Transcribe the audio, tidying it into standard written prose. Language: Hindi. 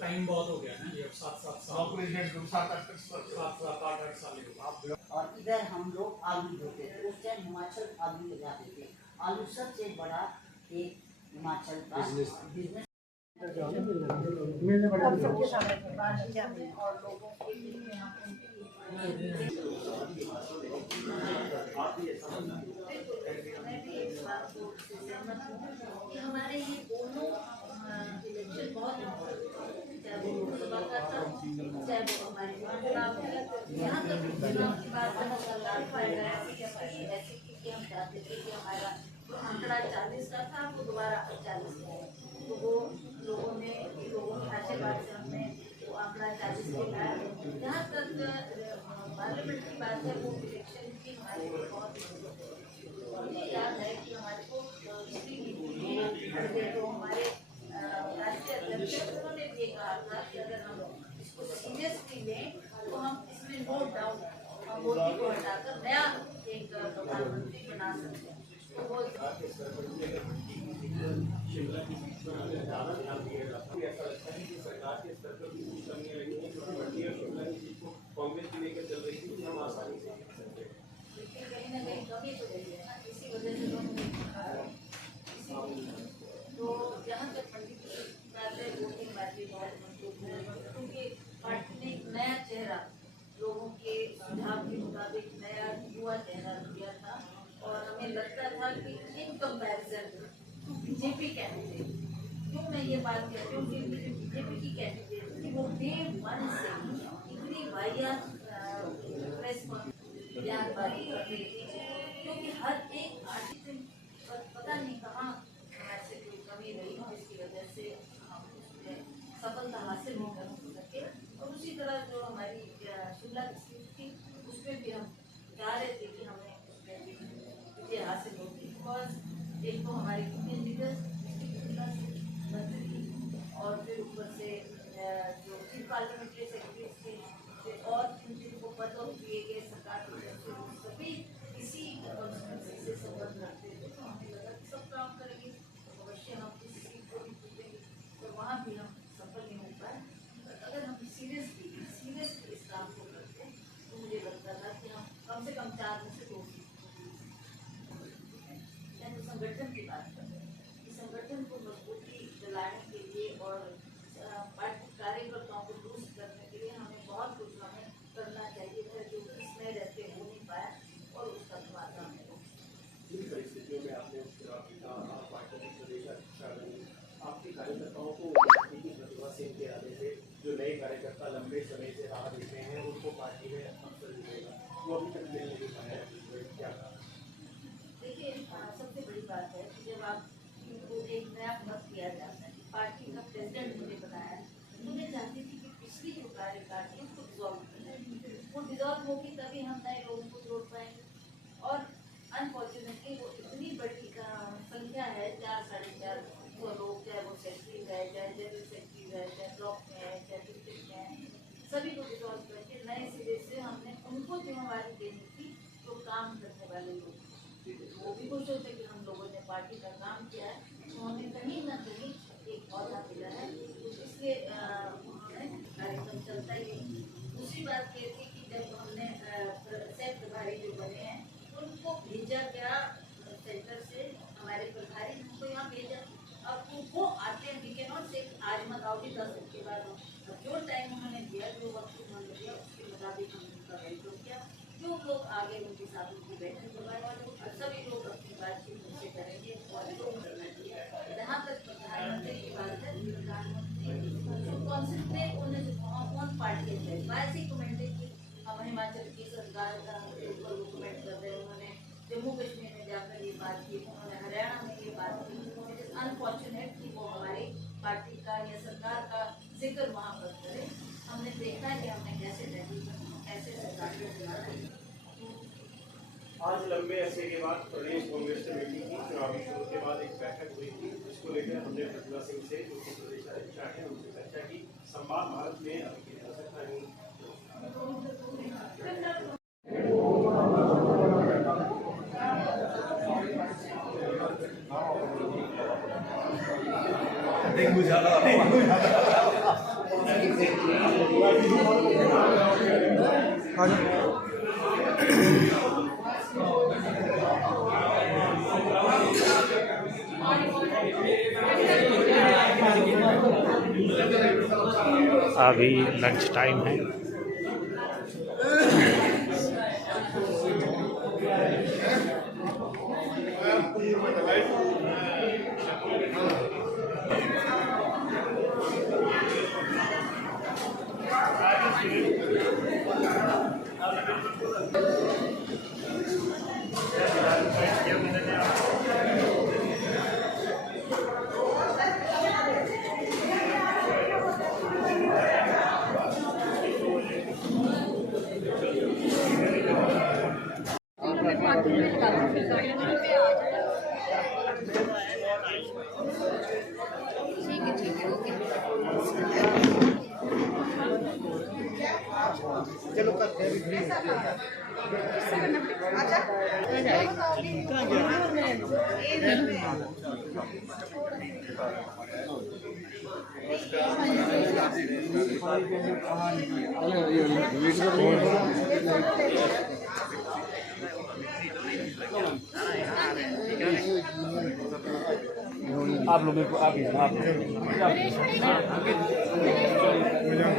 टाइम बहुत हो गया ना ये 7-7 साल, 7-8 साल और इधर हम लोग आलू ढोते थे। उस टाइम हिमाचल आलू ले जाते थे। आलू सबसे बड़ा एक हिमाचल का बिजनेस मिलने बड़ा और लोगों के लिए हम हमारे ये दोनों इलेक्शन बहुत चाहे वो लोकसभा का था चाहे वो हमारे यहाँ तक चुनाव की बात ऐसी थी कि हम चाहते थे कि हमारा जो आंकड़ा 40 का था वो दोबारा 40 का है। तो वो लोगों के आशीर्वाद से हमने वो आंकड़ा 40 के लाया। जहाँ तक पार्लियामेंट की बात है वो इलेक्शन की हमारे लिए बहुत मुझे याद है कि हमारे को तो हमारे राष्ट्रीय अध्यक्ष उन्होंने भी कहा था कि अगर हम इसको सीरियसली लें तो हम इसमें नो डाउट हम मोदी को हटाकर नया एक प्रधानमंत्री बना सकते हैं। तो वो कांग्रेस की लेकर चल रही थी हम आसानी से कहीं ना कहीं कमी तो रही है ना, इसी वजह से तो जहाँ तक पंडित की बात है वोटिंग बातें बहुत महत्वपूर्ण है क्योंकि पार्टी ने एक नया चेहरा लोगों के सुझाव के मुताबिक नया युवा चेहरा दिया था। और हमें लगता था कि इन कंपैरिजन बीजेपी कैंडिडेट, क्यों मैं ये बात कहती हूँ कि बीजेपी की कैंडिडेट थी वो डे 1 से इतनी वाहियात प्रेस बयानबाजी कर रही थी क्योंकि हर एक आर्टिस्ट पता नहीं कहाँ ऐसे कोई कमी रही हो जिसकी वजह से हम उसमें सफलता हासिल नहीं कर सके। और उसी तरह जो हमारी शिमला की सीट थी उसमें भी हम चाह रहे थे कि हमें उसमें भी विजय हासिल होगी। बिकॉज एक तो हमारे यूनियन लीडर्स मंत्री और फिर ऊपर से जो चीफ पार्लियामेंट्री सेक्रेटरी थे और जिनको पद दिए गए सरकार सभी इसी कॉन्स्टिट्यूंसी से संबंध रखते थे। तो हमें लगा कि सब काम करेंगे अवश्य हम इस सीट को भी जीतेंगे। तो वहाँ भी हम सफल नहीं हो पाए। अगर हम सीरियसली इस काम को करते तो मुझे लगता था कि हम कम से कम 4 में से 2 सीट। तो संगठन की बात कर रहे हैं कि संगठन को मजबूती दिलाने के लिए और पार्टी कार्यकर्ताओं को दुरुस्त करने के लिए हमें बहुत कुछ करना चाहिए था जो इसमें रहते हो नहीं पाया और उसका धमाका हमें इन परिस्थितियों में आपने पार्टी की प्रदेश अध्यक्षा बनी, आपके कार्यकर्ताओं को प्रतिभा से इनके आने से जो नए कार्यकर्ता लंबे समय से राह देते हैं उनको पार्टी में अवसर मिलेगा, वो अभी तक मिल नहीं पाया। क्या देखिए सबसे बड़ी बात है कि जब आप एक नया पद दिया जाता है, पार्टी का प्रेसिडेंट मुझे बताया, मुझे चाहती थी कि पिछली जो कार्यकारिणी है उसको डिजॉल्व करना, वो डिजॉल्व होगी तभी हम नए लोगों को जोड़ पाएंगे। और अनफॉर्चुनेटली वो इतनी बड़ी संख्या है 4-4.5 लोग, चाहे वो सेक्रेटरी है, चाहे जनरल सेक्रेटरी है, चाहे ब्लॉक में है, चाहे डिस्ट्रिक्ट में है, सभी को डिजॉल्व करके नए सिरे से हमने उनको जिम्मेवारी देनी थी जो काम करने वाले लोग। वो भी खुश होते कि हम लोगों ने पार्टी का काम किया है तो हमें कहीं ना कहीं एक पौधा मिला है, इसलिए कार्यक्रम चलता ही है। दूसरी बात ये थी कि जब हमने सेट प्रभारी जो बने हैं उनको भेजा गया सेंटर से, हमारे प्रभारी उनको यहाँ भेजा। अब वो आते हैं, वी कैन नॉट से आज मत आओ भी 10 दिन के बाद जो टाइम उन्होंने दिया, जो वक्त उन्होंने दिया उसके मुताबिक हम उनका वेलकम किया। जो लोग आगे उनके साथ उनकी बैठक करवाए और सभी लोग अपनी बातचीत उनसे करेंगे और लोग करना चाहिए। जहाँ तक प्रधानमंत्री की बात है, प्रधानमंत्री कॉन्सेंट्रेट होने से कौन पार्टी है वैसे कमेंट की हम हिमाचल की सरकार का ऊपर कमेंट कर रहे हैं। उन्होंने जम्मू कश्मीर में जाकर ये बात की, उन्होंने हरियाणा में ये बात की। इट इज़ अनफॉर्चुनेट कि वो हमारी पार्टी का या सरकार का जिक्र वहाँ पर करें। हमने देखा है कि हमने कैसे रैली कैसे सरकार को बुलाना। आज लंबे अरसे के बाद प्रदेश कांग्रेस कमेटी की चुनावी शुरू के बाद एक बैठक हुई थी, जिसको लेकर हमने प्रतिभा सिंह से जो कि प्रदेश अध्यक्षा है उनसे चर्चा की। संवाद भारत में अभी की आवश्यकता नहीं। अभी लंच टाइम है। आप लोगों को आप